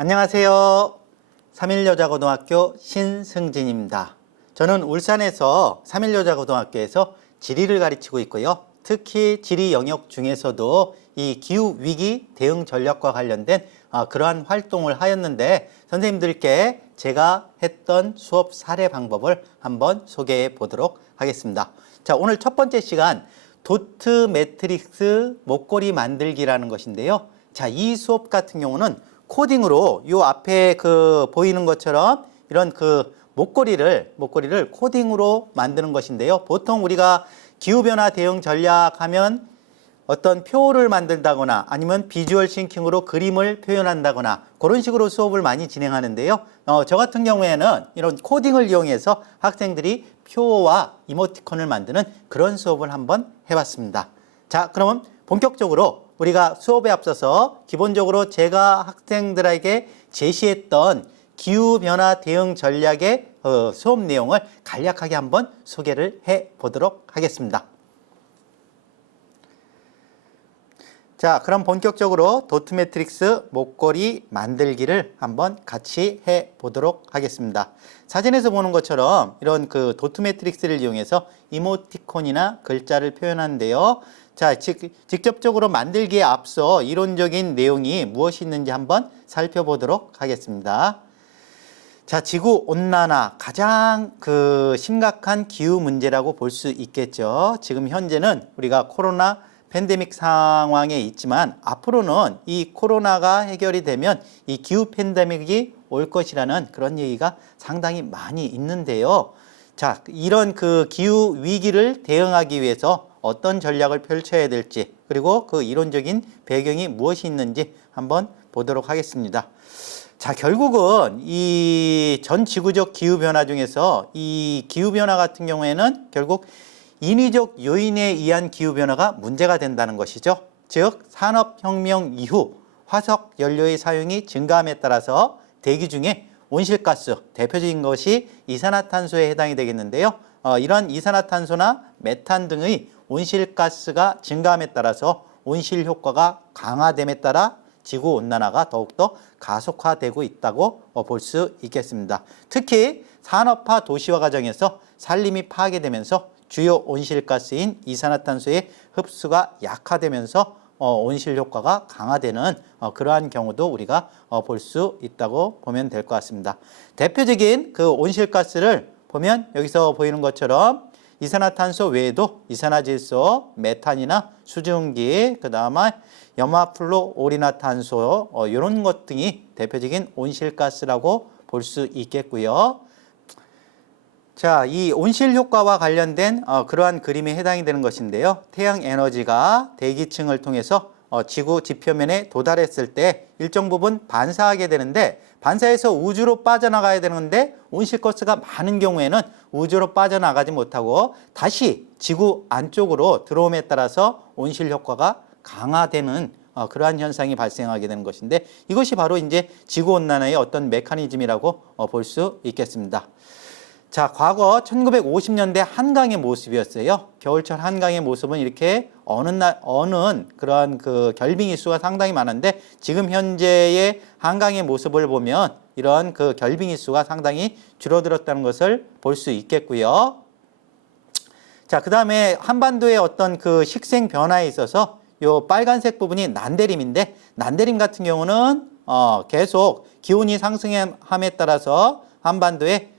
안녕하세요. 삼일여자고등학교 신승진입니다. 저는 울산에서 삼일여자고등학교에서 지리를 가르치고 있고요. 특히 지리 영역 중에서도 이 기후위기 대응 전략과 관련된 그러한 활동을 하였는데 선생님들께 제가 했던 수업 사례 방법을 한번 소개해 보도록 하겠습니다. 자, 오늘 첫 번째 시간 도트 매트릭스 목걸이 만들기라는 것인데요. 자, 이 수업 같은 경우는 코딩으로 요 앞에 보이는 것처럼 이런 목걸이를 코딩으로 만드는 것인데요. 보통 우리가 기후변화 대응 전략하면 어떤 표를 만든다거나 아니면 비주얼 싱킹으로 그림을 표현한다거나 그런 식으로 수업을 많이 진행하는데요. 저 같은 경우에는 이런 코딩을 이용해서 학생들이 표와 이모티콘을 만드는 그런 수업을 한번 해봤습니다. 자, 그러면 본격적으로 우리가 수업에 앞서서 기본적으로 제가 학생들에게 제시했던 기후변화 대응 전략의 수업 내용을 간략하게 한번 소개를 해 보도록 하겠습니다. 자, 그럼 본격적으로 도트 매트릭스 목걸이 만들기를 한번 같이 해 보도록 하겠습니다. 사진에서 보는 것처럼 이런 도트 매트릭스를 이용해서 이모티콘이나 글자를 표현하는데요. 자, 직접적으로 만들기에 앞서 이론적인 내용이 무엇이 있는지 한번 살펴보도록 하겠습니다. 자, 지구온난화 가장 심각한 기후 문제라고 볼 수 있겠죠. 지금 현재는 우리가 코로나 팬데믹 상황에 있지만 앞으로는 이 코로나가 해결이 되면 이 기후 팬데믹이 올 것이라는 그런 얘기가 상당히 많이 있는데요. 자, 이런 기후 위기를 대응하기 위해서 어떤 전략을 펼쳐야 될지 그리고 그 이론적인 배경이 무엇이 있는지 한번 보도록 하겠습니다. 자, 결국은 이 전 지구적 기후변화 중에서 이 기후변화 같은 경우에는 결국 인위적 요인에 의한 기후변화가 문제가 된다는 것이죠. 즉, 산업혁명 이후 화석 연료의 사용이 증가함에 따라서 대기 중에 온실가스, 대표적인 것이 이산화탄소에 해당이 되겠는데요. 이런 이산화탄소나 메탄 등의 온실가스가 증가함에 따라서 온실 효과가 강화됨에 따라 지구온난화가 더욱더 가속화되고 있다고 볼 수 있겠습니다. 특히 산업화 도시화 과정에서 산림이 파괴되면서 주요 온실가스인 이산화탄소의 흡수가 약화되면서 온실 효과가 강화되는 그러한 경우도 우리가 볼 수 있다고 보면 될 것 같습니다. 대표적인 온실가스를 보면 여기서 보이는 것처럼 이산화탄소 외에도 이산화질소, 메탄이나 수증기, 그 다음에 염화플루오리나탄소 이런 것 등이 대표적인 온실가스라고 볼 수 있겠고요. 자, 이 온실 효과와 관련된 그러한 그림에 해당이 되는 것인데요. 태양 에너지가 대기층을 통해서 지구 지표면에 도달했을 때 일정 부분 반사하게 되는데 반사해서 우주로 빠져나가야 되는데 온실가스가 많은 경우에는 우주로 빠져나가지 못하고 다시 지구 안쪽으로 들어옴에 따라서 온실 효과가 강화되는 그러한 현상이 발생하게 되는 것인데 이것이 바로 이제 지구온난화의 어떤 메커니즘이라고 볼 수 있겠습니다. 자, 과거 1950년대 한강의 모습이었어요. 겨울철 한강의 모습은 이렇게 어는 그러한 결빙 일수가 상당히 많은데 지금 현재의 한강의 모습을 보면 이런 결빙 일수가 상당히 줄어들었다는 것을 볼 수 있겠고요. 자, 그 다음에 한반도의 어떤 식생 변화에 있어서 요 빨간색 부분이 난데림인데 난데림 같은 경우는 계속 기온이 상승함에 따라서 한반도에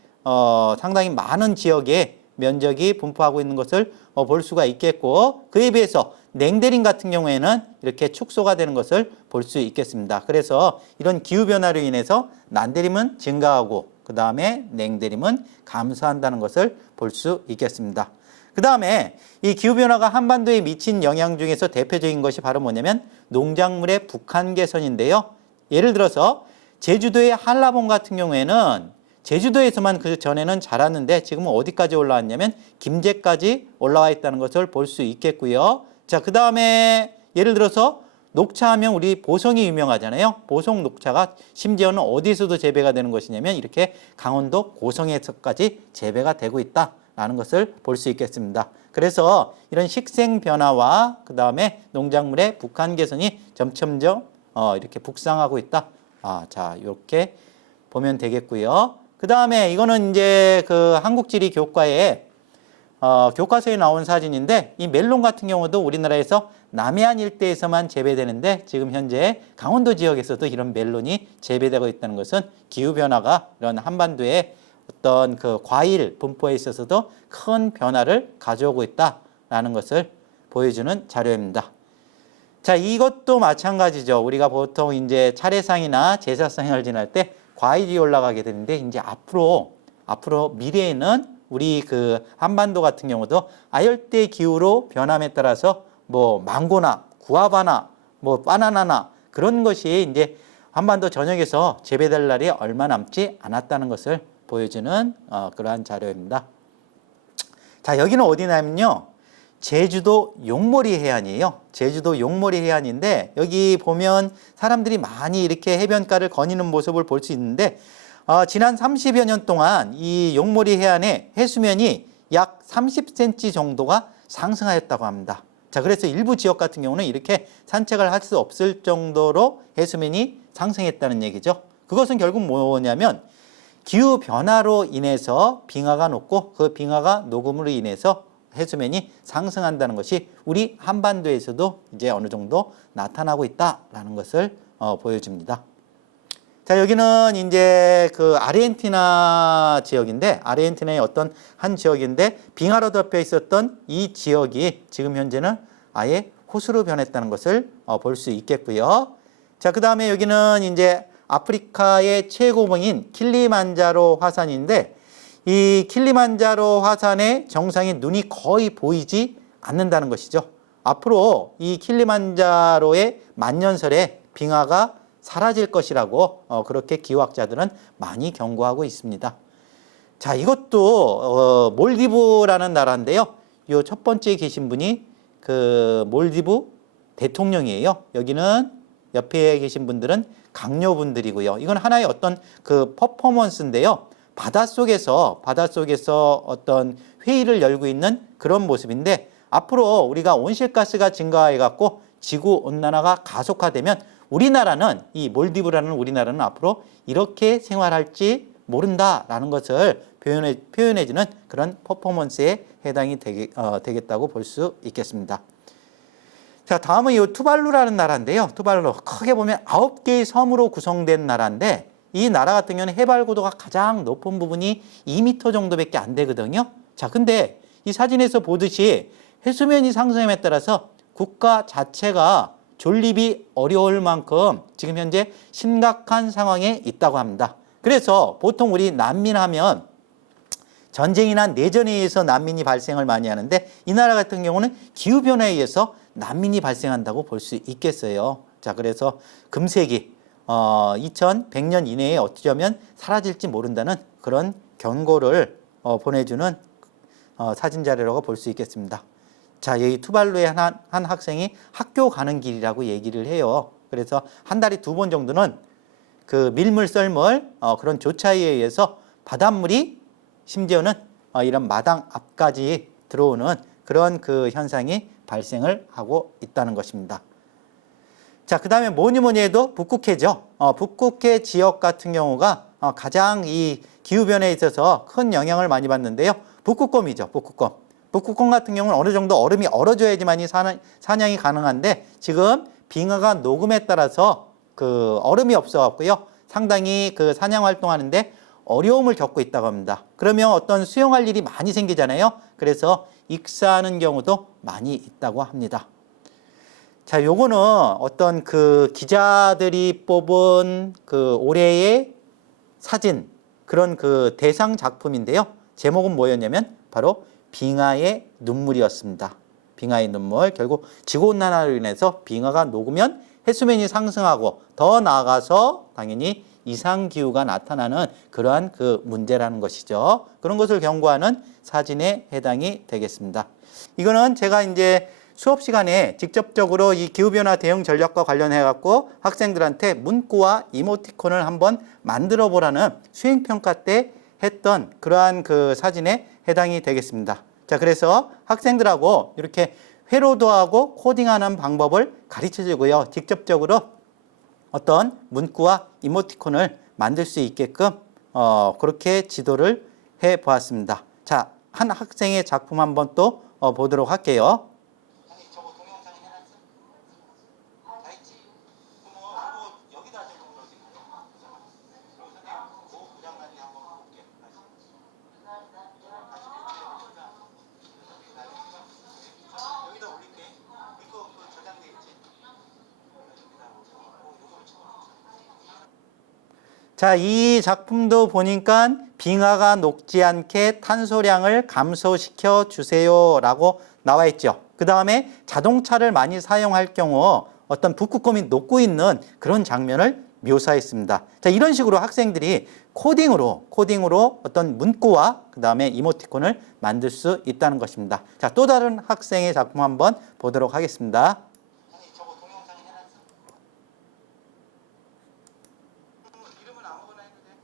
상당히 많은 지역에 면적이 분포하고 있는 것을 볼 수가 있겠고 그에 비해서 냉대림 같은 경우에는 이렇게 축소가 되는 것을 볼 수 있겠습니다. 그래서 이런 기후변화로 인해서 난대림은 증가하고 그 다음에 냉대림은 감소한다는 것을 볼 수 있겠습니다. 그 다음에 이 기후변화가 한반도에 미친 영향 중에서 대표적인 것이 바로 뭐냐면 농작물의 북한 개선인데요. 예를 들어서 제주도의 한라봉 같은 경우에는 제주도에서만 전에는 자랐는데 지금은 어디까지 올라왔냐면 김제까지 올라와 있다는 것을 볼 수 있겠고요. 자, 그 다음에 예를 들어서 녹차하면 우리 보송이 유명하잖아요. 보송 녹차가 심지어는 어디서도 재배가 되는 것이냐면 이렇게 강원도 고성에서까지 재배가 되고 있다라는 것을 볼 수 있겠습니다. 그래서 이런 식생 변화와 그 다음에 농작물의 북한 개선이 점점점 이렇게 북상하고 있다. 자, 이렇게 보면 되겠고요. 그 다음에 이거는 이제 그 한국지리 교과에 교과서에 나온 사진인데, 이 멜론 같은 경우도 우리나라에서 남해안 일대에서만 재배되는데, 지금 현재 강원도 지역에서도 이런 멜론이 재배되고 있다는 것은 기후변화가 이런 한반도에 어떤 그 과일 분포에 있어서도 큰 변화를 가져오고 있다라는 것을 보여주는 자료입니다. 자, 이것도 마찬가지죠. 우리가 보통 이제 차례상이나 제사상을 지날 때 과일이 올라가게 되는데, 이제 앞으로 미래에는 우리 그 한반도 같은 경우도 아열대 기후로 변함에 따라서 뭐 망고나 구아바나 뭐 바나나나 그런 것이 이제 한반도 전역에서 재배될 날이 얼마 남지 않았다는 것을 보여주는 그러한 자료입니다. 자, 여기는 어디냐면요, 제주도 용머리 해안이에요. 제주도 용머리 해안인데, 여기 보면 사람들이 많이 이렇게 해변가를 거니는 모습을 볼 수 있는데, 지난 30여 년 동안 이 용머리 해안의 해수면이 약 30cm 정도가 상승하였다고 합니다. 자, 그래서 일부 지역 같은 경우는 이렇게 산책을 할 수 없을 정도로 해수면이 상승했다는 얘기죠. 그것은 결국 뭐냐면 기후 변화로 인해서 빙하가 녹고, 그 빙하가 녹음으로 인해서 해수면이 상승한다는 것이 우리 한반도에서도 이제 어느 정도 나타나고 있다라는 것을 보여줍니다. 자, 여기는 이제 그 아르헨티나 지역인데, 아르헨티나의 어떤 한 지역인데, 빙하로 덮여 있었던 이 지역이 지금 현재는 아예 호수로 변했다는 것을 볼 수 있겠고요. 자, 그 다음에 여기는 이제 아프리카의 최고봉인 킬리만자로 화산인데, 이 킬리만자로 화산의 정상에 눈이 거의 보이지 않는다는 것이죠. 앞으로 이 킬리만자로의 만년설에 빙하가 사라질 것이라고 그렇게 기후학자들은 많이 경고하고 있습니다. 자, 이것도 몰디브라는 나라인데요. 이 첫 번째 계신 분이 그 몰디브 대통령이에요. 여기는 옆에 계신 분들은 강요분들이고요. 이건 하나의 어떤 그 퍼포먼스인데요. 바닷속에서 어떤 회의를 열고 있는 그런 모습인데, 앞으로 우리가 온실가스가 증가해 갖고 지구 온난화가 가속화되면 우리나라는, 이 몰디브라는 우리나라는 앞으로 이렇게 생활할지 모른다라는 것을 표현해주는 그런 퍼포먼스에 해당이 되겠다고 볼 수 있겠습니다. 자, 다음은 이 투발루라는 나라인데요. 투발루, 크게 보면 9개의 섬으로 구성된 나라인데, 이 나라 같은 경우는 해발 고도가 가장 높은 부분이 2m 정도밖에 안 되거든요. 자, 근데 이 사진에서 보듯이 해수면이 상승함에 따라서 국가 자체가 존립이 어려울 만큼 지금 현재 심각한 상황에 있다고 합니다. 그래서 보통 우리 난민하면 전쟁이나 내전에 의해서 난민이 발생을 많이 하는데, 이 나라 같은 경우는 기후변화에 의해서 난민이 발생한다고 볼 수 있겠어요. 자, 그래서 금세기 2100년 이내에 어쩌면 사라질지 모른다는 그런 경고를 보내주는 사진 자료라고 볼 수 있겠습니다. 자, 여기 투발루의 한 학생이 학교 가는 길이라고 얘기를 해요. 그래서 한 달에 2번 정도는 그 밀물 썰물 그런 조차에 의해서 바닷물이 심지어는 이런 마당 앞까지 들어오는 그런 그 현상이 발생을 하고 있다는 것입니다. 자, 그 다음에 뭐니 해도 북극해죠. 북극해 지역 같은 경우가 가장 이 기후변화에 있어서 큰 영향을 많이 받는데요. 북극곰이죠. 북극곰 같은 경우는 어느 정도 얼음이 얼어줘야지만이 사냥이 가능한데, 지금 빙하가 녹음에 따라서 그 얼음이 없어갖고요, 상당히 그 사냥 활동하는데 어려움을 겪고 있다고 합니다. 그러면 어떤 수영할 일이 많이 생기잖아요. 그래서 익사하는 경우도 많이 있다고 합니다. 자, 요거는 어떤 그 기자들이 뽑은 그 올해의 사진, 그런 그 대상 작품인데요. 제목은 뭐였냐면 바로 빙하의 눈물이었습니다. 빙하의 눈물. 결국 지구온난화로 인해서 빙하가 녹으면 해수면이 상승하고, 더 나아가서 당연히 이상기후가 나타나는 그러한 그 문제라는 것이죠. 그런 것을 경고하는 사진에 해당이 되겠습니다. 이거는 제가 이제 수업 시간에 직접적으로 이 기후변화 대응 전략과 관련해 갖고 학생들한테 문구와 이모티콘을 한번 만들어 보라는 수행평가 때 했던 그러한 그 사진에 해당이 되겠습니다. 자, 그래서 학생들하고 이렇게 회로도 하고 코딩하는 방법을 가르쳐 주고요. 직접적으로 어떤 문구와 이모티콘을 만들 수 있게끔 그렇게 지도를 해 보았습니다. 자, 한 학생의 작품 한번 또 보도록 할게요. 아니, 저거 동영상 해놨어? 다 있지? 그럼 이거 여기다 좀 넣어주세요. 그리고 선생님, 부장관이 한번 볼게. 여기다 올릴게. 이거 저장돼 있지? 자, 이 작품도 보니까 빙하가 녹지 않게 탄소량을 감소시켜 주세요라고 나와 있죠. 그 다음에 자동차를 많이 사용할 경우 어떤 북극곰이 녹고 있는 그런 장면을 묘사했습니다. 자, 이런 식으로 학생들이 코딩으로 어떤 문구와 그 다음에 이모티콘을 만들 수 있다는 것입니다. 자, 또 다른 학생의 작품 한번 보도록 하겠습니다. 아니, 저거 동영상 해놨어? 이름은 아무거나 해도 돼.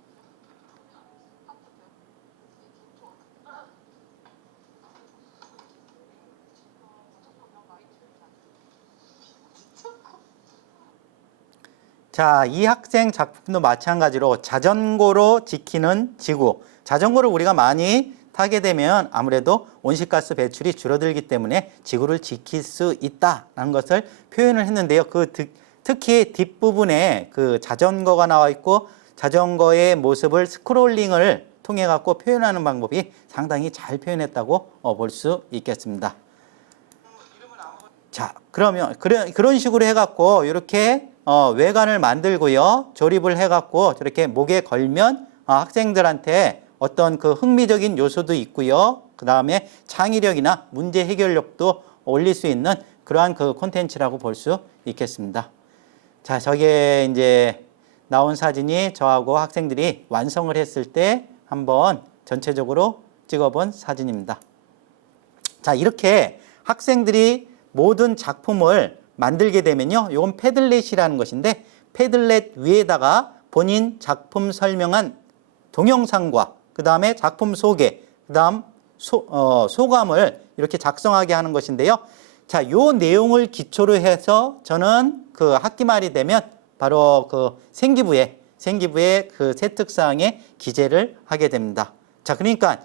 자, 이 학생 작품도 마찬가지로 자전거로 지키는 지구. 자전거를 우리가 많이 타게 되면 아무래도 온실가스 배출이 줄어들기 때문에 지구를 지킬 수 있다라는 것을 표현을 했는데요. 특히 뒷부분에 그 자전거가 나와 있고 자전거의 모습을 스크롤링을 통해 갖고 표현하는 방법이 상당히 잘 표현했다고 볼 수 있겠습니다. 자, 그러면 그런 식으로 해갖고 이렇게 외관을 만들고요, 조립을 해갖고 저렇게 목에 걸면 학생들한테 어떤 그 흥미적인 요소도 있고요, 그 다음에 창의력이나 문제 해결력도 올릴 수 있는 그러한 그 콘텐츠라고 볼 수 있겠습니다. 자, 저게 이제 나온 사진이 저하고 학생들이 완성을 했을 때 한번 전체적으로 찍어본 사진입니다. 자, 이렇게 학생들이 모든 작품을 만들게 되면요, 이건 패들렛이라는 것인데, 패들렛 위에다가 본인 작품 설명한 동영상과 그 다음에 작품 소개, 그 다음 소감을 이렇게 작성하게 하는 것인데요. 자, 요 내용을 기초로 해서 저는 그 학기 말이 되면 바로 그 생기부에 그 세특사항에 기재를 하게 됩니다. 자, 그러니까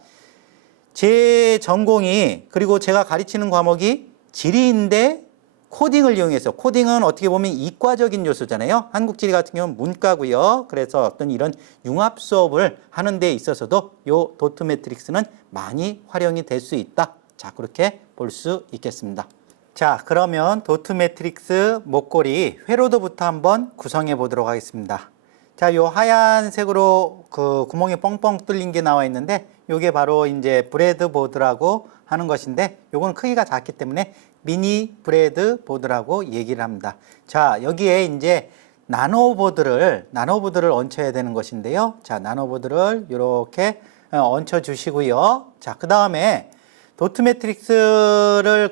제 전공이, 그리고 제가 가르치는 과목이 지리인데 코딩을 이용해서, 코딩은 어떻게 보면 이과적인 요소잖아요. 한국지리 같은 경우는 문과고요. 그래서 어떤 이런 융합 수업을 하는 데 있어서도 요 도트 매트릭스는 많이 활용이 될 수 있다. 자, 그렇게 볼 수 있겠습니다. 자, 그러면 도트 매트릭스 목걸이 회로도부터 한번 구성해 보도록 하겠습니다. 자, 요 하얀색으로 그 구멍이 뻥뻥 뚫린 게 나와 있는데, 요게 바로 이제 브레드보드라고 하는 것인데, 요건 크기가 작기 때문에 미니 브레드 보드라고 얘기를 합니다. 자, 여기에 이제 나노보드를 얹혀야 되는 것인데요. 자, 나노보드를 이렇게 얹혀 주시고요. 자, 그 다음에 도트 매트릭스를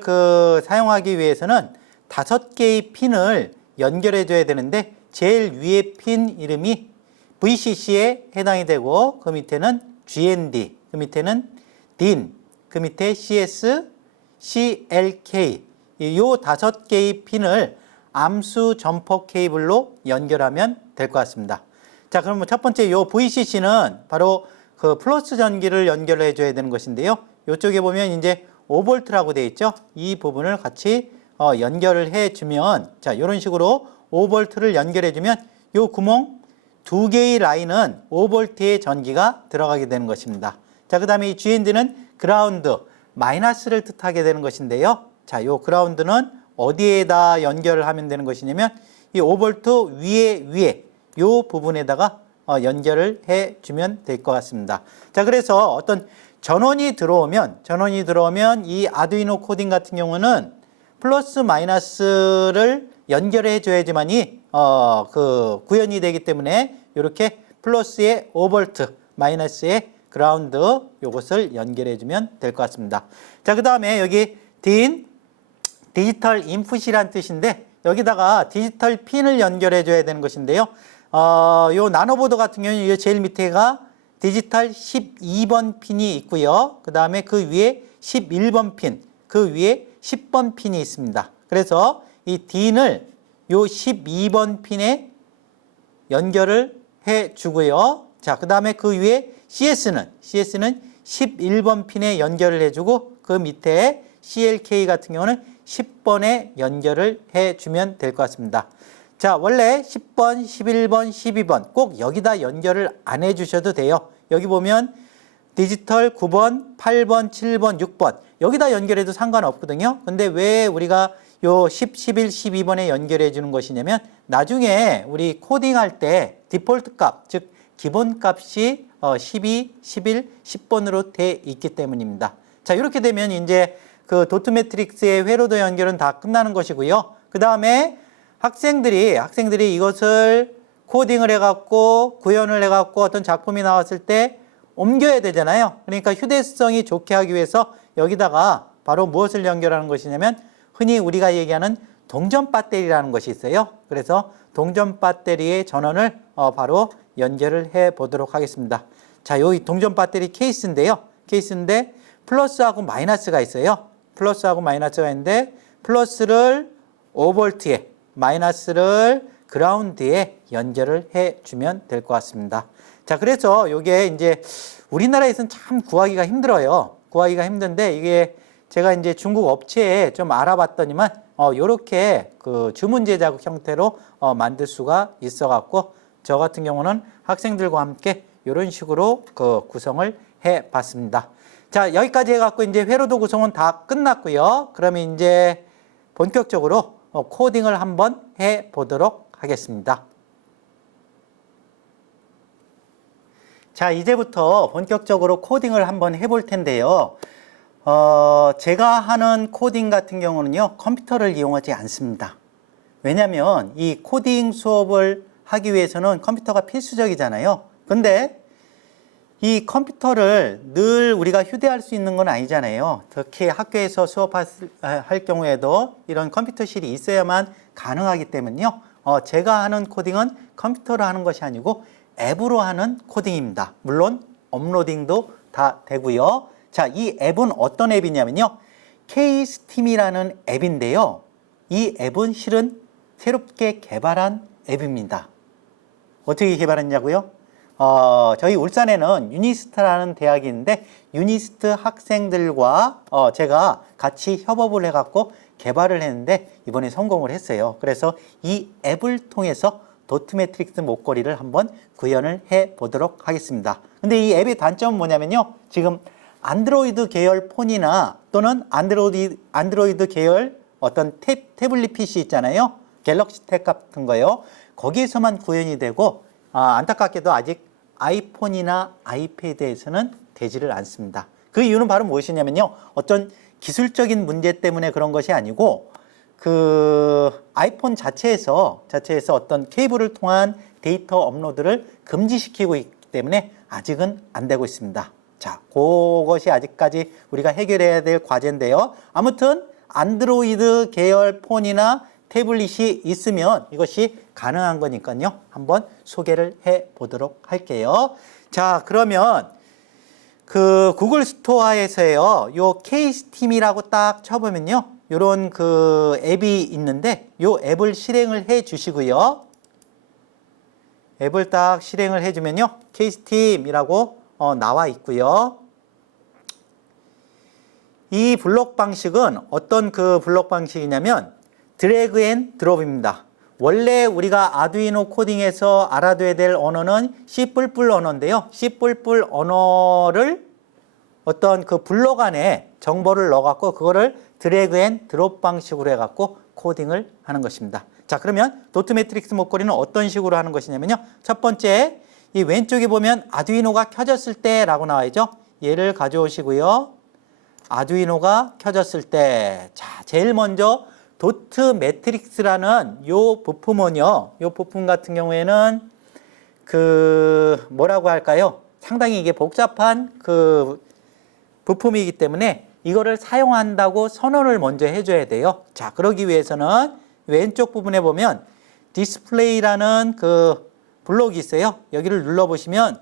사용하기 위해서는 5개의 핀을 연결해 줘야 되는데, 제일 위에 핀 이름이 VCC에 해당이 되고, 그 밑에는 GND, 그 밑에는 DIN, 그 밑에 CS, CLK, 요 5개의 핀을 암수 점퍼 케이블로 연결하면 될 것 같습니다. 자, 그러면 첫 번째 요 VCC는 바로 그 플러스 전기를 연결해 줘야 되는 것인데요. 이쪽에 보면 이제 5V라고 되어 있죠. 이 부분을 같이 연결을 해 주면, 자, 이런 식으로 5V를 연결해 주면 요 구멍 2개의 라인은 5V의 전기가 들어가게 되는 것입니다. 자, 그 다음에 이 GND는 그라운드, 마이너스를 뜻하게 되는 것인데요. 자, 요 그라운드는 어디에다 연결을 하면 되는 것이냐면 이 5V 위에 요 부분에다가 연결을 해 주면 될 것 같습니다. 자, 그래서 어떤 전원이 들어오면 이 아두이노 코딩 같은 경우는 플러스 마이너스를 연결해 줘야지만이 구현이 되기 때문에 이렇게 플러스에 5V, 마이너스에 그라운드, 요것을 연결해 주면 될 것 같습니다. 자, 그 다음에 여기 DIN, 디지털 인풋이란 뜻인데, 여기다가 디지털 핀을 연결해 줘야 되는 것인데요. 요 나노보드 같은 경우는 제일 밑에가 디지털 12번 핀이 있고요. 그 다음에 그 위에 11번 핀, 그 위에 10번 핀이 있습니다. 그래서 이 DIN을 요 12번 핀에 연결을 해 주고요. 자, 그 다음에 그 위에 CS는 11번 핀에 연결을 해주고 그 밑에 CLK 같은 경우는 10번에 연결을 해주면 될 것 같습니다. 자, 원래 10번, 11번, 12번 꼭 여기다 연결을 안 해주셔도 돼요. 여기 보면 디지털 9번, 8번, 7번, 6번 여기다 연결해도 상관없거든요. 근데 왜 우리가 요 10, 11, 12번에 연결해 주는 것이냐면 나중에 우리 코딩할 때 디폴트 값, 즉 기본 값이 12, 11, 10번으로 돼 있기 때문입니다. 자, 이렇게 되면 이제 그 도트 매트릭스의 회로도 연결은 다 끝나는 것이고요. 그 다음에 학생들이 이것을 코딩을 해갖고 구현을 해갖고 어떤 작품이 나왔을 때 옮겨야 되잖아요. 그러니까 휴대성이 좋게 하기 위해서 여기다가 바로 무엇을 연결하는 것이냐면 흔히 우리가 얘기하는 동전 배터리라는 것이 있어요. 그래서 동전 배터리의 전원을 바로 연결을 해 보도록 하겠습니다. 자, 여기 동전 배터리 케이스인데요. 케이스인데 플러스하고 마이너스가 있어요. 플러스하고 마이너스가 있는데 플러스를 5V에 마이너스를 그라운드에 연결을 해 주면 될 것 같습니다. 자, 그래서 이게 이제 우리나라에서는 참 구하기가 힘들어요. 구하기가 힘든데 이게 제가 이제 중국 업체에 좀 알아봤더니만 요렇게 그 주문 제작 형태로 만들 수가 있어 갖고 저 같은 경우는 학생들과 함께 이런 식으로 그 구성을 해 봤습니다. 자, 여기까지 해 갖고 이제 회로도 구성은 다 끝났고요. 그러면 이제 본격적으로 코딩을 한번 해 보도록 하겠습니다. 자, 이제부터 본격적으로 코딩을 한번 해볼 텐데요. 제가 하는 코딩 같은 경우는요, 컴퓨터를 이용하지 않습니다. 왜냐하면 이 코딩 수업을 하기 위해서는 컴퓨터가 필수적이잖아요. 근데 이 컴퓨터를 늘 우리가 휴대할 수 있는 건 아니잖아요. 특히 학교에서 수업할 경우에도 이런 컴퓨터실이 있어야만 가능하기 때문에요. 제가 하는 코딩은 컴퓨터로 하는 것이 아니고 앱으로 하는 코딩입니다. 물론 업로딩도 다 되고요. 자, 이 앱은 어떤 앱이냐면요. 케이스팀이라는 앱인데요. 이 앱은 실은 새롭게 개발한 앱입니다. 어떻게 개발했냐고요? 저희 울산에는 유니스트라는 대학이 있는데 유니스트 학생들과 제가 같이 협업을 해갖고 개발을 했는데 이번에 성공을 했어요. 그래서 이 앱을 통해서 도트 매트릭스 목걸이를 한번 구현을 해 보도록 하겠습니다. 근데 이 앱의 단점은 뭐냐면요. 지금 안드로이드 계열 폰이나 또는 안드로이드 계열 어떤 태블릿 PC 있잖아요. 갤럭시 탭 같은 거요. 거기에서만 구현이 되고 안타깝게도 아직 아이폰이나 아이패드에서는 되지를 않습니다. 그 이유는 바로 무엇이냐면요. 어떤 기술적인 문제 때문에 그런 것이 아니고 그 아이폰 자체에서 어떤 케이블을 통한 데이터 업로드를 금지시키고 있기 때문에 아직은 안 되고 있습니다. 자, 그것이 아직까지 우리가 해결해야 될 과제인데요. 아무튼 안드로이드 계열 폰이나 태블릿이 있으면 이것이 가능한 거니까요. 한번 소개를 해 보도록 할게요. 자, 그러면 그 구글 스토어에서요. 요 케이스팀이라고 딱 쳐보면요. 요런 그 앱이 있는데 요 앱을 실행을 해 주시고요. 앱을 딱 실행을 해 주면요. 케이스팀이라고 나와 있고요. 이 블록 방식은 어떤 그 블록 방식이냐면 드래그 앤 드롭입니다. 원래 우리가 아두이노 코딩에서 알아둬야 될 언어는 C++ 언어인데요. C++ 언어를 어떤 그 블록 안에 정보를 넣어갖고 그거를 드래그 앤 드롭 방식으로 해갖고 코딩을 하는 것입니다. 자, 그러면 도트 매트릭스 목걸이는 어떤 식으로 하는 것이냐면요. 첫 번째, 이 왼쪽에 보면 아두이노가 켜졌을 때 라고 나와있죠. 얘를 가져오시고요. 아두이노가 켜졌을 때, 자, 제일 먼저 도트 매트릭스라는 요 부품은요. 요 부품 같은 경우에는 그 뭐라고 할까요? 상당히 이게 복잡한 그 부품이기 때문에 이거를 사용한다고 선언을 먼저 해줘야 돼요. 자, 그러기 위해서는 왼쪽 부분에 보면 디스플레이라는 그 블록이 있어요. 여기를 눌러보시면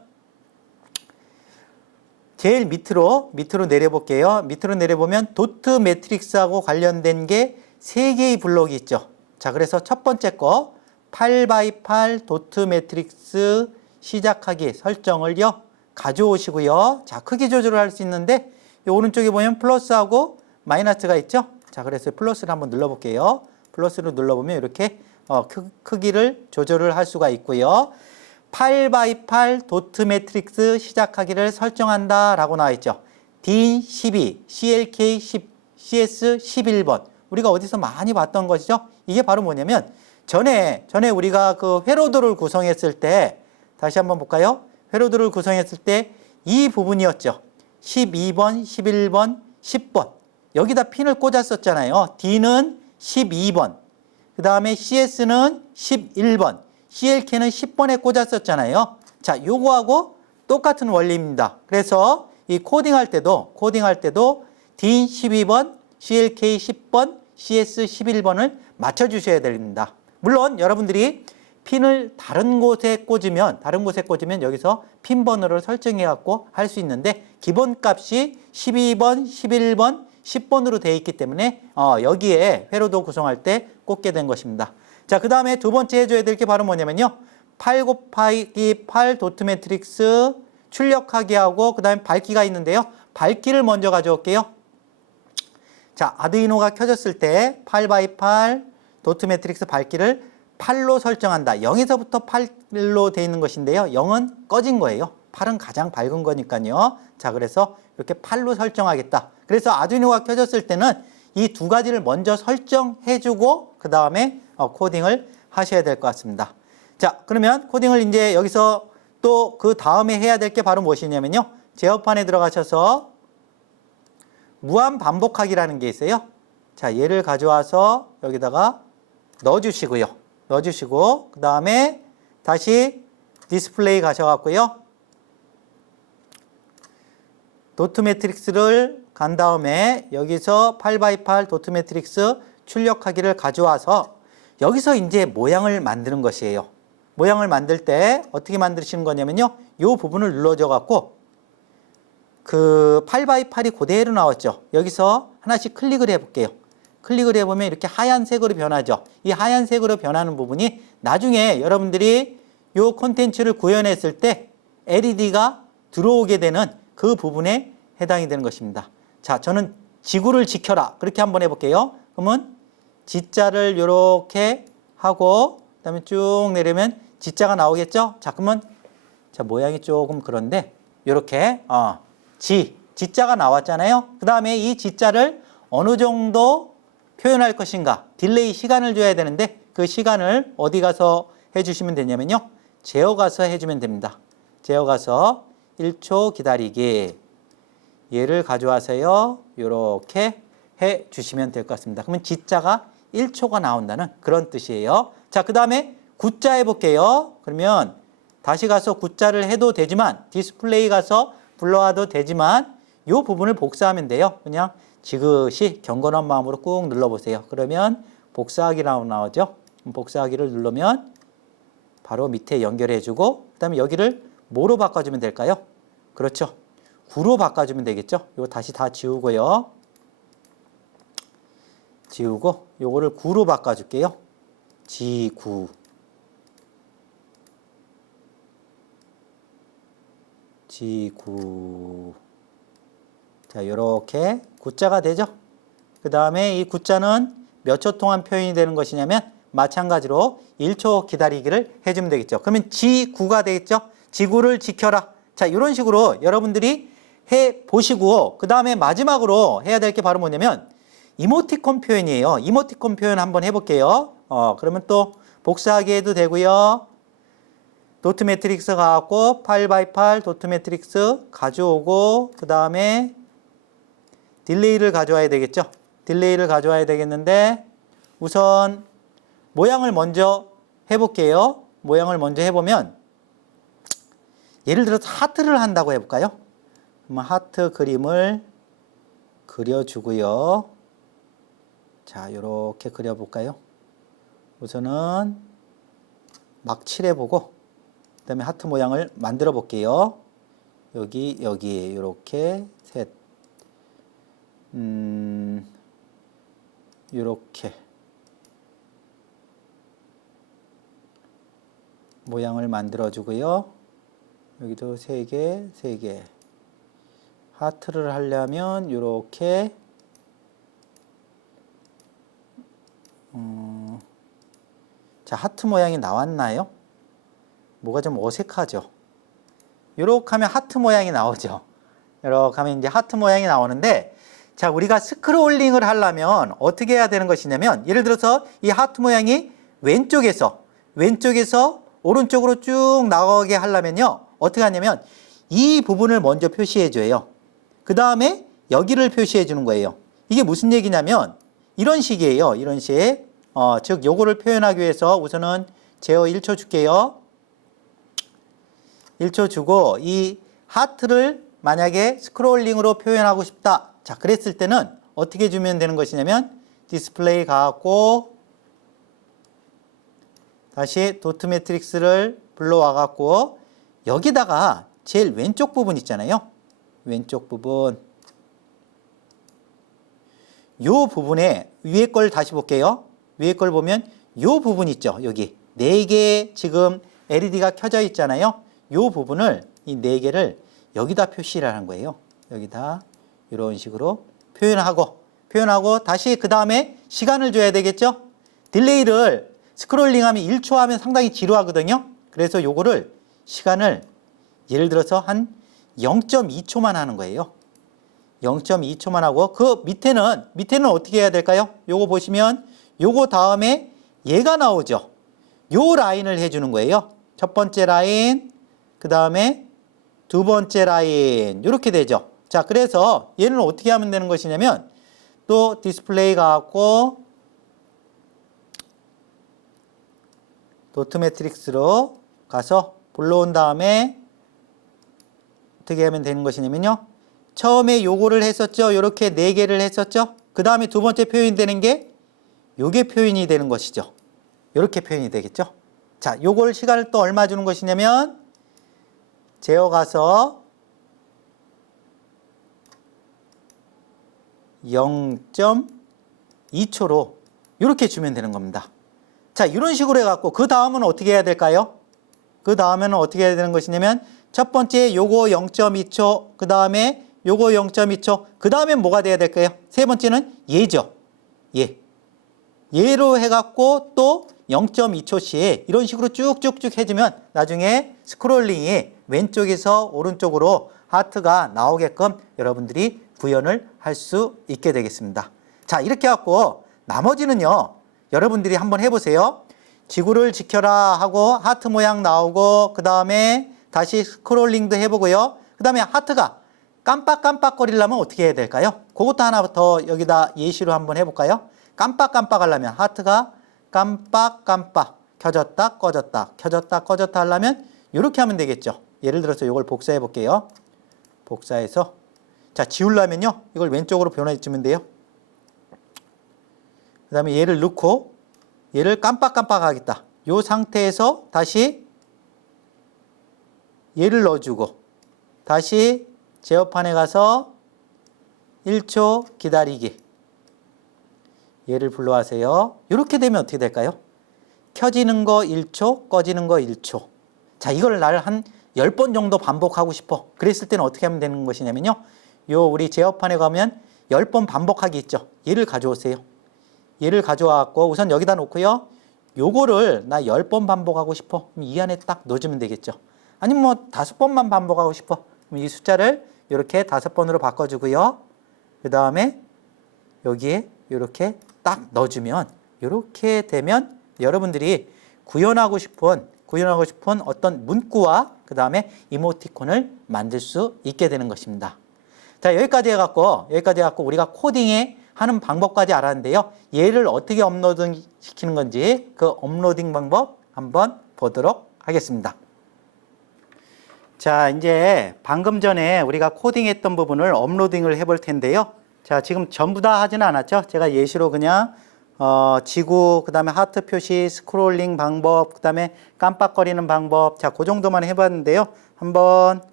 제일 밑으로 내려볼게요. 밑으로 내려보면 도트 매트릭스하고 관련된 게 3개의 블록이 있죠. 자, 그래서 첫 번째 거 8x8 도트 매트릭스 시작하기 설정을요 가져오시고요. 자, 크기 조절을 할 수 있는데 이 오른쪽에 보면 플러스하고 마이너스가 있죠. 자, 그래서 플러스를 한번 눌러볼게요. 플러스를 눌러보면 이렇게 크기를 조절을 할 수가 있고요. 8x8 도트 매트릭스 시작하기를 설정한다 라고 나와 있죠. DIN12, CLK10, CS11번. 우리가 어디서 많이 봤던 것이죠. 이게 바로 뭐냐면 전에 우리가 그 회로도를 구성했을 때 다시 한번 볼까요? 회로도를 구성했을 때 이 부분이었죠. 12번, 11번, 10번. 여기다 핀을 꽂았었잖아요. D는 12번. 그 다음에 CS는 11번. CLK는 10번에 꽂았었잖아요. 자, 요거하고 똑같은 원리입니다. 그래서 이 코딩할 때도 DIN 12번, CLK 10번, CS 11번을 맞춰주셔야 됩니다. 물론 여러분들이 핀을 다른 곳에 꽂으면 여기서 핀 번호를 설정해 갖고 할 수 있는데 기본 값이 12번, 11번, 10번으로 되어 있기 때문에 여기에 회로도 구성할 때 꽂게 된 것입니다. 자, 그 다음에 두 번째 해줘야 될 게 바로 뭐냐면요. 8 곱하기 8 도트 매트릭스 출력하기하고 그 다음에 밝기가 있는데요. 밝기를 먼저 가져올게요. 자, 아두이노가 켜졌을 때 8x8 도트 매트릭스 밝기를 8로 설정한다. 0에서부터 8로 되어 있는 것인데요. 0은 꺼진 거예요. 8은 가장 밝은 거니까요. 자, 그래서 이렇게 8로 설정하겠다. 그래서 아두이노가 켜졌을 때는 이 두 가지를 먼저 설정해주고 그 다음에 코딩을 하셔야 될 것 같습니다. 자, 그러면 코딩을 이제 여기서 또 그 다음에 해야 될 게 바로 무엇이냐면요. 제어판에 들어가셔서 무한 반복하기라는 게 있어요. 자, 얘를 가져와서 여기다가 넣어주시고요. 넣어주시고 그 다음에 다시 디스플레이 가셔갖고요. 도트 매트릭스를 간 다음에 여기서 8x8 도트 매트릭스 출력하기를 가져와서 여기서 이제 모양을 만드는 것이에요. 모양을 만들 때 어떻게 만드시는 거냐면요. 이 부분을 눌러줘 갖고 그 8x8이 그대로 나왔죠. 여기서 하나씩 클릭을 해볼게요. 클릭을 해보면 이렇게 하얀색으로 변하죠. 이 하얀색으로 변하는 부분이 나중에 여러분들이 이 콘텐츠를 구현했을 때 LED가 들어오게 되는 그 부분에 해당이 되는 것입니다. 자, 저는 지구를 지켜라. 그렇게 한번 해볼게요. 그러면 G자를 이렇게 하고 그 다음에 쭉 내리면 G자가 나오겠죠? 자, 그러면 자, 모양이 조금 그런데 이렇게 G자가 나왔잖아요. 그 다음에 이 G자를 어느 정도 표현할 것인가 딜레이 시간을 줘야 되는데 그 시간을 어디 가서 해주시면 되냐면요. 제어 가서 해주면 됩니다. 제어 가서 1초 기다리기 얘를 가져와서요. 이렇게 해주시면 될 것 같습니다. 그러면 G자가 1초가 나온다는 그런 뜻이에요. 자, 그 다음에 G자 해볼게요. 그러면 다시 가서 G자를 해도 되지만 디스플레이 가서 불러와도 되지만 이 부분을 복사하면 돼요. 그냥 지그시 경건한 마음으로 꾹 눌러보세요. 그러면 복사하기라고 나오죠. 복사하기를 누르면 바로 밑에 연결해주고 그 다음에 여기를 뭐로 바꿔주면 될까요? 그렇죠. 9로 바꿔주면 되겠죠. 이거 다시 다 지우고요. 지우고 요거를 9로 바꿔줄게요. G9 G9 자, 요렇게 G자가 되죠. 그 다음에 이 G자는 몇 초 동안 표현이 되는 것이냐면 마찬가지로 1초 기다리기를 해주면 되겠죠. 그러면 G9가 되겠죠. 지구를 지켜라. 자, 이런 식으로 여러분들이 해보시고 그 다음에 마지막으로 해야 될 게 바로 뭐냐면 이모티콘 표현이에요. 이모티콘 표현 한번 해볼게요. 그러면 또 복사하기 해도 되고요. 도트 매트릭스 가갖고 8x8 도트 매트릭스 가져오고 그 다음에 딜레이를 가져와야 되겠죠. 딜레이를 가져와야 되겠는데 우선 모양을 먼저 해볼게요. 모양을 먼저 해보면 예를 들어서 하트를 한다고 해볼까요? 그러면 하트 그림을 그려주고요. 자, 이렇게 그려볼까요? 우선은 막 칠해보고 그 다음에 하트 모양을 만들어 볼게요. 여기에 이렇게 셋 이렇게 모양을 만들어 주고요. 여기도 3개, 3개. 하트를 하려면 이렇게 자, 하트 모양이 나왔나요? 뭐가 좀 어색하죠? 요렇게 하면 하트 모양이 나오죠. 이렇게 하면 이제 하트 모양이 나오는데, 자, 우리가 스크롤링을 하려면 어떻게 해야 되는 것이냐면, 예를 들어서 이 하트 모양이 왼쪽에서 오른쪽으로 쭉 나가게 하려면요, 어떻게 하냐면 이 부분을 먼저 표시해 줘요. 그 다음에 여기를 표시해 주는 거예요. 이게 무슨 얘기냐면 이런 식이에요. 이런 식. 즉 요거를 표현하기 위해서 우선은 제어 1초 줄게요. 1초 주고, 이 하트를 만약에 스크롤링으로 표현하고 싶다. 자, 그랬을 때는 어떻게 주면 되는 것이냐면 디스플레이 가갖고 다시 도트 매트릭스를 불러와 갖고 여기다가 제일 왼쪽 부분 있잖아요. 왼쪽 부분. 요 부분에 위에 걸 다시 볼게요. 위에 걸 보면 요 부분 있죠. 여기 4개 지금 LED가 켜져 있잖아요. 요 부분을 이 4개를 여기다 표시를 하는 거예요. 여기다 이런 식으로 표현하고 다시 그 다음에 시간을 줘야 되겠죠. 딜레이를 스크롤링하면 1초 하면 상당히 지루하거든요. 그래서 요거를 시간을 예를 들어서 한 0.2초만 하는 거예요. 0.2초만 하고, 그 밑에는 어떻게 해야 될까요? 요거 보시면 요거 다음에 얘가 나오죠. 요 라인을 해주는 거예요. 첫 번째 라인, 그 다음에 두 번째 라인, 이렇게 되죠. 자, 그래서 얘는 어떻게 하면 되는 것이냐면 또 디스플레이 가갖고 도트 매트릭스로 가서 불러온 다음에 어떻게 하면 되는 것이냐면요, 처음에 요거를 했었죠. 요렇게 4개를 했었죠. 그 다음에 두 번째 표현이 되는 게 요게 표현이 되는 것이죠. 요렇게 표현이 되겠죠. 자, 요걸 시간을 또 얼마 주는 것이냐면 제어 가서 0.2초로 이렇게 주면 되는 겁니다. 자, 이런 식으로 해갖고 그 다음은 어떻게 해야 될까요? 그 다음에는 어떻게 해야 되는 것이냐면 첫 번째 요거 0.2초, 그 다음에 요거 0.2초, 그 다음에 뭐가 돼야 될까요? 세 번째는 얘죠. 얘로 해갖고 또 0.2초씩 이런 식으로 쭉쭉쭉 해주면 나중에 스크롤링이 왼쪽에서 오른쪽으로 하트가 나오게끔 여러분들이 구현을 할 수 있게 되겠습니다. 자, 이렇게 해갖고 나머지는요, 여러분들이 한번 해보세요. 지구를 지켜라 하고 하트 모양 나오고, 그 다음에 다시 스크롤링도 해보고요. 그 다음에 하트가 깜빡깜빡거리려면 어떻게 해야 될까요? 그것도 하나 더 여기다 예시로 한번 해볼까요? 깜빡깜빡 하려면 하트가 깜빡깜빡 켜졌다 꺼졌다 켜졌다 꺼졌다 하려면 이렇게 하면 되겠죠. 예를 들어서 이걸 복사해 볼게요. 복사해서, 자, 지우려면요 이걸 왼쪽으로 변화해 주면 돼요. 그 다음에 얘를 넣고 얘를 깜빡깜빡 하겠다. 이 상태에서 다시 얘를 넣어주고 다시 제어판에 가서 1초 기다리기, 얘를 불러와세요. 이렇게 되면 어떻게 될까요? 켜지는 거 1초, 꺼지는 거 1초. 자, 이걸 날 한 10번 정도 반복하고 싶어. 그랬을 때는 어떻게 하면 되는 것이냐면요, 요 우리 제어판에 가면 10번 반복하기 있죠. 얘를 가져오세요. 얘를 가져와갖고 우선 여기다 놓고요, 요거를 나 10번 반복하고 싶어. 그럼 이 안에 딱 넣어주면 되겠죠. 아니면 뭐 5번만 반복하고 싶어. 그럼 이 숫자를 이렇게 5번으로 바꿔주고요. 그 다음에 여기에 이렇게 딱 넣어주면, 이렇게 되면 여러분들이 구현하고 싶은 어떤 문구와 그 다음에 이모티콘을 만들 수 있게 되는 것입니다. 자, 여기까지 해갖고 우리가 코딩에 하는 방법까지 알았는데요. 얘를 어떻게 업로딩 시키는 건지 그 업로딩 방법 한번 보도록 하겠습니다. 자, 이제 방금 전에 우리가 코딩했던 부분을 업로딩을 해볼 텐데요. 자, 지금 전부 다 하지는 않았죠. 제가 예시로 그냥 지구, 그 다음에 하트 표시, 스크롤링 방법, 그 다음에 깜빡거리는 방법, 자, 그 정도만 해봤는데요. 한번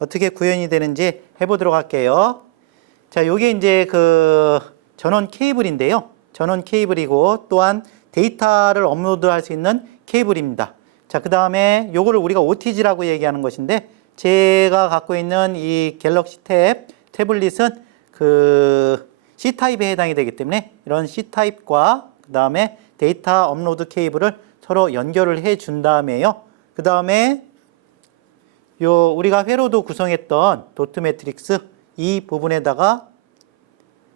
어떻게 구현이 되는지 해보도록 할게요. 자, 요게 이제 그 전원 케이블인데요. 전원 케이블이고 또한 데이터를 업로드할 수 있는 케이블입니다. 자, 그 다음에 요거를 우리가 OTG라고 얘기하는 것인데, 제가 갖고 있는 이 갤럭시 태블릿은 그 C타입에 해당이 되기 때문에 이런 C타입과 그 다음에 데이터 업로드 케이블을 서로 연결을 해 준 다음에요. 그 다음에 요 우리가 회로도 구성했던 도트 매트릭스 이 부분에다가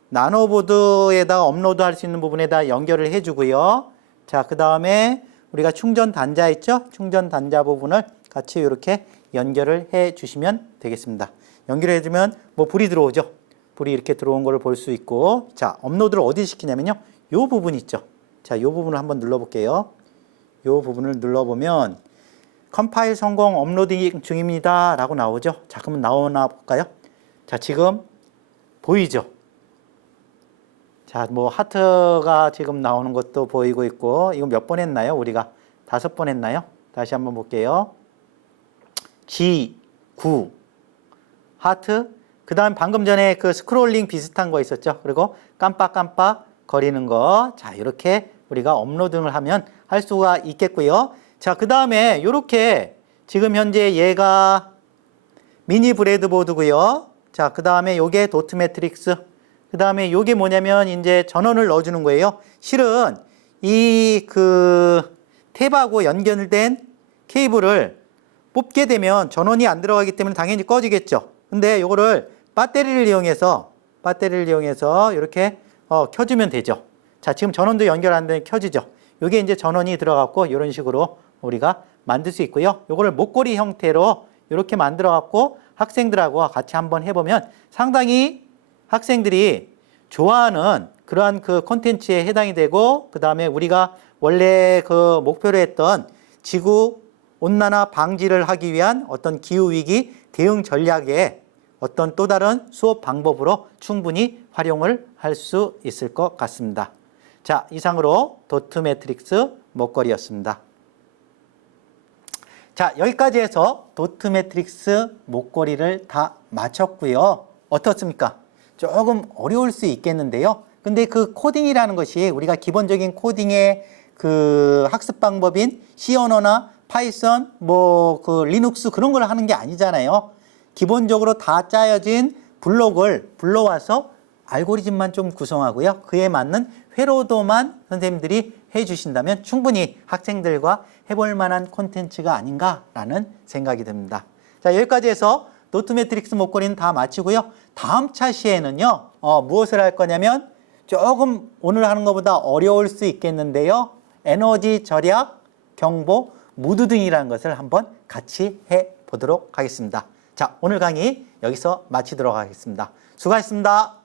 나노보드에다가 업로드할 수 있는 부분에다 연결을 해주고요. 자, 그 다음에 우리가 충전 단자 있죠? 충전 단자 부분을 같이 이렇게 연결을 해 주시면 되겠습니다. 연결해 주면 뭐 불이 들어오죠? 불이 이렇게 들어온 거를 볼 수 있고, 자, 업로드를 어디 시키냐면요. 요 부분 있죠? 자, 요 부분을 한번 눌러볼게요. 요 부분을 눌러보면 컴파일 성공 업로딩 중입니다 라고 나오죠. 자, 그러면 나오나 볼까요? 자, 지금 보이죠? 자, 뭐 하트가 지금 나오는 것도 보이고 있고, 이거 몇 번 했나요? 우리가 5번 했나요? 다시 한번 볼게요. G9 하트, 그 다음 방금 전에 그 스크롤링 비슷한 거 있었죠? 그리고 깜빡깜빡 거리는 거. 자, 이렇게 우리가 업로딩을 하면 할 수가 있겠고요. 자, 그 다음에 이렇게 지금 현재 얘가 미니 브레드보드고요. 자, 그 다음에 요게 도트 매트릭스. 그 다음에 요게 뭐냐면 이제 전원을 넣어주는 거예요. 실은 이 그 탭하고 연결된 케이블을 뽑게 되면 전원이 안 들어가기 때문에 당연히 꺼지겠죠. 근데 요거를 배터리를 이용해서 이렇게 켜주면 되죠. 자, 지금 전원도 연결 안 되면 켜지죠. 요게 이제 전원이 들어갔고 이런 식으로 우리가 만들 수 있고요. 요거를 목걸이 형태로 이렇게 만들어 갖고 학생들하고 같이 한번 해보면 상당히 학생들이 좋아하는 그러한 그 콘텐츠에 해당이 되고, 그 다음에 우리가 원래 그 목표로 했던 지구 온난화 방지를 하기 위한 어떤 기후위기 대응 전략의 어떤 또 다른 수업 방법으로 충분히 활용을 할 수 있을 것 같습니다. 자, 이상으로 도트 매트릭스 목걸이였습니다. 자, 여기까지 해서 도트 매트릭스 목걸이를 다 마쳤고요. 어떻습니까? 조금 어려울 수 있겠는데요. 근데 그 코딩이라는 것이 우리가 기본적인 코딩의 그 학습 방법인 C 언어나 파이썬, 뭐 그 리눅스 그런 걸 하는 게 아니잖아요. 기본적으로 다 짜여진 블록을 불러와서 알고리즘만 좀 구성하고요. 그에 맞는 회로도만 선생님들이 해주신다면 충분히 학생들과 해볼 만한 콘텐츠가 아닌가라는 생각이 듭니다. 자, 여기까지 해서 도트 매트릭스 목걸이는 다 마치고요. 다음 차 시에는요, 무엇을 할 거냐면 조금 오늘 하는 것보다 어려울 수 있겠는데요. 에너지 절약, 경보, 무드 등이라는 것을 한번 같이 해 보도록 하겠습니다. 자, 오늘 강의 여기서 마치도록 하겠습니다. 수고하셨습니다.